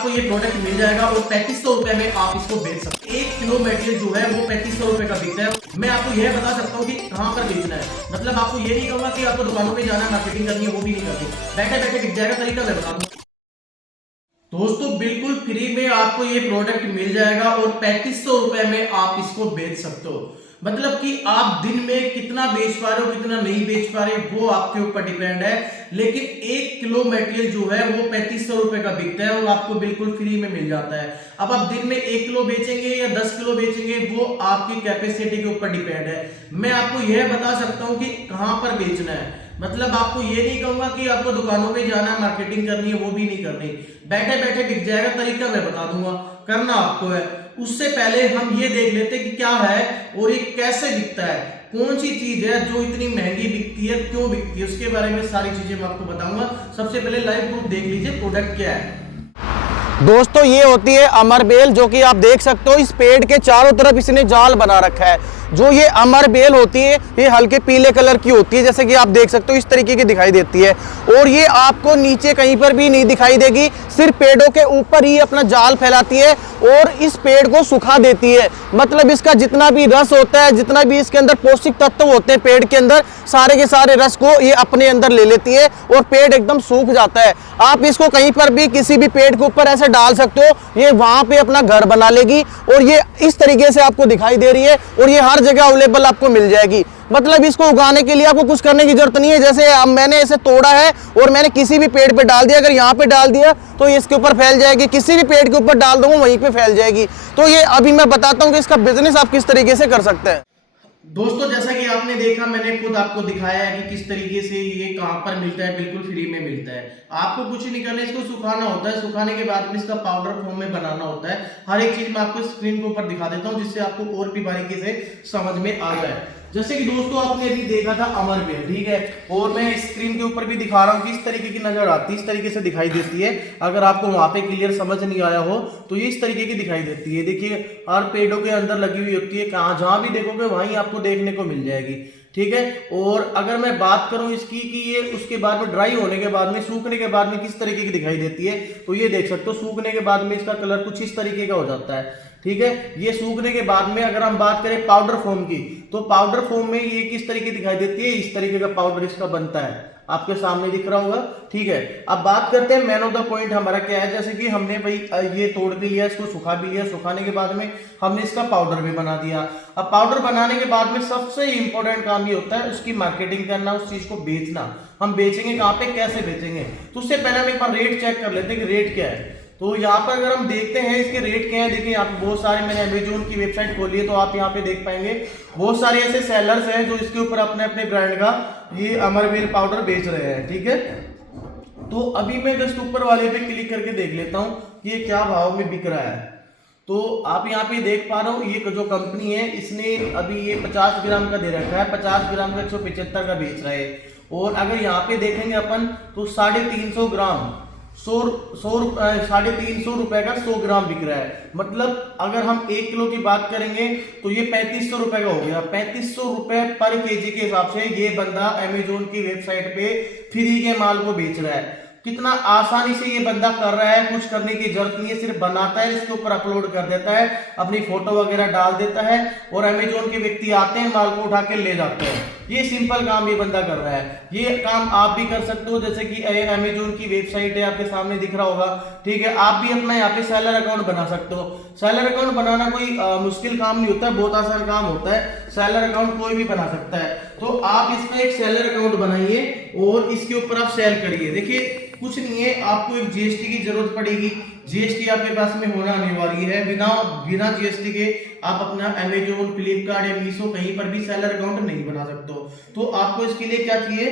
आपको ये प्रोडक्ट मिल जाएगा और 3500 रुपए में आप इसको बेच सकते हैं। 1 किलो मटेरियल जो है वो 3500 रुपए का बिकता है। मैं आपको यह बता सकता हूँ कि कहाँ पर बेचना है। मतलब आपको ये नहीं कहूंगा कि आपको दुकानों में जाना है, मार्केटिंग करनी है, वो भी नहीं करनी। बैठे बैठे बिक जाएगा, तरीका मैं बता दूं। दोस्तों बिल्कुल फ्री में आपको ये प्रोडक्ट मिल जाएगा और 3500 रुपए में आप इसको बेच सकते हो। मतलब कि आप दिन में कितना बेच पा रहे हो, कितना नहीं बेच पा रहे, वो आपके ऊपर डिपेंड है। लेकिन 1 किलो मटेरियल जो है वो 3500 रुपए का बिकता है और आपको बिल्कुल फ्री में मिल जाता है। अब आप दिन में 1 किलो बेचेंगे या 10 किलो बेचेंगे, वो आपकी कैपेसिटी के ऊपर डिपेंड है। मैं आपको यह बता सकता हूं कि कहां पर बेचना है। मतलब आपको ये नहीं कहूंगा कि आपको दुकानों में जाना है, मार्केटिंग करनी है, वो भी नहीं करनी। बैठे बैठे बिक जाएगा, तरीका मैं बता दूंगा, करना आपको है। उससे पहले हम ये देख लेते कि क्या है और ये कैसे बिकता है, कौन सी चीज है जो इतनी महंगी बिकती है, क्यों बिकती है, उसके बारे में सारी चीजें मैं आपको बताऊंगा। सबसे पहले लाइव प्रूफ देख लीजिए प्रोडक्ट क्या है। दोस्तों ये होती है अमर बेल, जो कि आप देख सकते हो इस पेड़ के चारों तरफ इसने जाल बना रखा है। जो ये अमर बेल होती है ये हल्के पीले कलर की होती है, जैसे कि आप देख सकते हो इस तरीके की दिखाई देती है। और ये आपको नीचे कहीं पर भी नहीं दिखाई देगी, सिर्फ पेड़ों के ऊपर ही अपना जाल फैलाती है और इस पेड़ को सुखा देती है। मतलब इसका जितना भी रस होता है, जितना भी इसके अंदर पौष्टिक तत्व होते हैं पेड़ के अंदर, सारे के सारे रस को ये अपने अंदर ले लेती है और पेड़ एकदम सूख जाता है। आप इसको कहीं पर भी किसी भी पेड़ के ऊपर ऐसे डाल सकते हो, ये वहां पे अपना घर बना लेगी और ये इस तरीके से आपको दिखाई दे रही है और ये हर जगह अवेलेबल आपको मिल जाएगी। मतलब इसको उगाने के लिए आपको कुछ करने की जरूरत नहीं है। जैसे मैंने इसे तोड़ा है और मैंने किसी भी पेड़ पे डाल दिया, अगर यहाँ पे डाल दिया तो ये इसके ऊपर फैल जाएगी, किसी भी पेड़ के ऊपर डाल दूंगा वहीं पे फैल जाएगी। तो ये अभी मैं बताता हूँ कि इसका बिजनेस आप किस तरीके से कर सकते हैं। दोस्तों जैसा कि आपने देखा, मैंने खुद आपको दिखाया है कि किस तरीके से ये कहां पर मिलता है, बिल्कुल फ्री में मिलता है। आपको कुछ नहीं करना, इसको सुखाना होता है, सुखाने के बाद में इसका पाउडर फॉर्म में बनाना होता है। हर एक चीज मैं आपको स्क्रीन के ऊपर दिखा देता हूं जिससे आपको और भी बारीकी से समझ में आ जाए। जैसे कि दोस्तों आपने अभी देखा था अमर बेल, ठीक है, और मैं स्क्रीन के ऊपर भी दिखा रहा हूँ कि इस तरीके की नजर आती है, इस तरीके से दिखाई देती है। अगर आपको वहां पे क्लियर समझ नहीं आया हो तो ये इस तरीके की दिखाई देती है। देखिए हर पेड़ों के अंदर लगी हुई होती है, कहाँ जहां भी देखोगे वहीं आपको देखने को मिल जाएगी, ठीक है। और अगर मैं बात करूं इसकी कि ये उसके बाद में ड्राई होने के बाद में, सूखने के बाद में किस तरीके की दिखाई देती है, तो ये देख सकते हो सूखने के बाद में इसका कलर कुछ इस तरीके का हो जाता है, ठीक है। ये सूखने के बाद में अगर हम बात करें पाउडर फॉर्म की, तो पाउडर फॉर्म में ये किस तरीके दिखाई देती है, इस तरीके का पाउडर इसका बनता है, आपके सामने दिख रहा होगा, ठीक है। अब बात करते हैं मैन ऑफ द पॉइंट हमारा क्या है। जैसे कि हमने भाई ये तोड़ भी लिया, इसको सुखा भी लिया, सुखाने के बाद में हमने इसका पाउडर भी बना दिया। अब पाउडर बनाने के बाद में सबसे इंपॉर्टेंट काम ये होता है उसकी मार्केटिंग करना, उस चीज को बेचना। हम बेचेंगे कहाँ पे, कैसे बेचेंगे, तो उससे पहले हम एक बार रेट चेक कर लेते हैं कि रेट क्या है। तो यहाँ पर अगर हम देखते हैं इसके रेट क्या है, देखिए यहाँ पे बहुत सारे, मैंने अमेजोन की वेबसाइट खोली है तो आप यहाँ पे देख पाएंगे बहुत सारे ऐसे सेलर्स हैं जो इसके ऊपर अपने अपने ब्रांड का ये अमरवेल पाउडर बेच रहे हैं, ठीक है। तो अभी मैं जस्ट ऊपर वाले पे क्लिक करके देख लेता हूँ कि ये क्या भाव में बिक रहा है। तो आप यहाँ पे देख पा रहे हो ये जो कंपनी है इसने अभी ये 50 ग्राम का दे रखा है, 50 ग्राम का 175 का बेच रहा है। और अगर यहाँ पे देखेंगे अपन तो 350 ग्राम 350 रुपए का 100 ग्राम बिक रहा है। मतलब अगर हम 1 किलो की बात करेंगे तो ये 3500 रुपए का हो गया। 3500 रुपए पर केजी के हिसाब से ये बंदा अमेजोन की वेबसाइट पे फ्री के माल को बेच रहा है। कितना आसानी से ये बंदा कर रहा है, कुछ करने की जरूरत नहीं है, सिर्फ बनाता है, इसके ऊपर अपलोड कर देता है, अपनी फोटो वगैरह डाल देता है और अमेजोन के व्यक्ति आते हैं, माल को उठा के ले जाते हैं। ये सिंपल काम ये बंदा कर रहा है। ये काम आप भी कर सकते हो, जैसे कि अमेजोन की वेबसाइट है आपके सामने दिख रहा होगा, ठीक है। आप भी अपना यहाँ पे सेलर अकाउंट बना सकते हो। सेलर अकाउंट बनाना कोई मुश्किल काम नहीं होता है, बहुत आसान काम होता है। सेलर अकाउंट कोई भी बना सकता है। तो आप इसमें एक सेलर अकाउंट बनाइए और इसके ऊपर आप सेल करिए। देखिए कुछ नहीं है, आपको एक जीएसटी की जरूरत पड़ेगी। जीएसटी आपके पास में होना अनिवार्य है। बिना जीएसटी के आप अपना अमेजोन, फ्लिपकार्ट या मीशो कहीं पर भी सेलर अकाउंट नहीं बना सकते हो। तो आपको इसके लिए क्या चाहिए,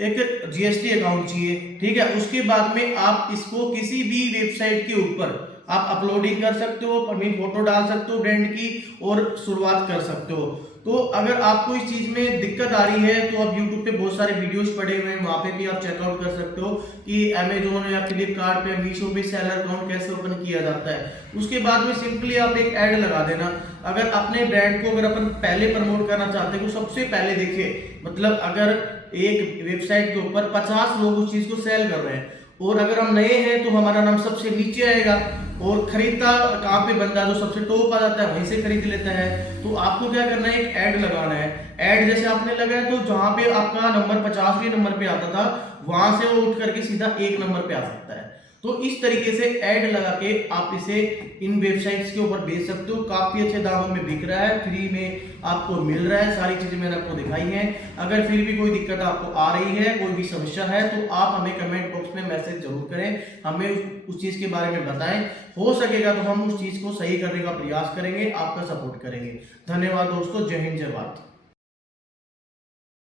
एक जीएसटी अकाउंट चाहिए, ठीक है। उसके बाद में आप इसको किसी भी वेबसाइट के ऊपर आप अपलोडिंग कर सकते हो, अपनी फोटो डाल सकते हो ब्रांड की और शुरुआत कर सकते हो। तो अगर आपको इस चीज में दिक्कत आ रही है तो आप YouTube पे बहुत सारे वीडियोस पड़े हुए हैं, वहां पे भी आप चेकआउट कर सकते हो कि अमेजोन या फ्लिपकार्ट पे, मीशो पे सेलर अकाउंट कैसे ओपन किया जाता है। उसके बाद में सिंपली आप एक ऐड लगा देना। अगर अपने ब्रांड को अगर अपन पहले प्रमोट करना चाहते हैं तो सबसे पहले देखिए, मतलब अगर एक वेबसाइट के ऊपर 50 लोग उस चीज को सेल कर रहे हैं और अगर हम नए हैं तो हमारा नाम सबसे नीचे आएगा, और खरीदता कहाँ पे बंदा जो सबसे टॉप आ जाता है वहीं से खरीद लेता है। तो आपको क्या करना है, एक ऐड लगाना है। ऐड जैसे आपने लगाया तो जहां पे आपका नंबर 50वें नंबर पे आता था, वहां से वो उठ करके सीधा 1 नंबर पे आ सकता है। तो इस तरीके से ऐड लगा के आप इसे इन वेबसाइट्स के ऊपर बेच सकते हो। काफी अच्छे दामों में बिक रहा है, फ्री में आपको मिल रहा है। सारी चीजें मैंने आपको दिखाई हैं। अगर फिर भी कोई दिक्कत आपको आ रही है, कोई भी समस्या है, तो आप हमें कमेंट बॉक्स में मैसेज जरूर करें, हमें उस चीज के बारे में बताएं। हो सकेगा तो हम उस चीज को सही करने का प्रयास करेंगे, आपका सपोर्ट करेंगे। धन्यवाद दोस्तों, जय हिंद जय भारत।